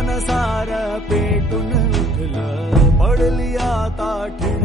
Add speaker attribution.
Speaker 1: अनसार पेटून उठलं पडली आता ठेव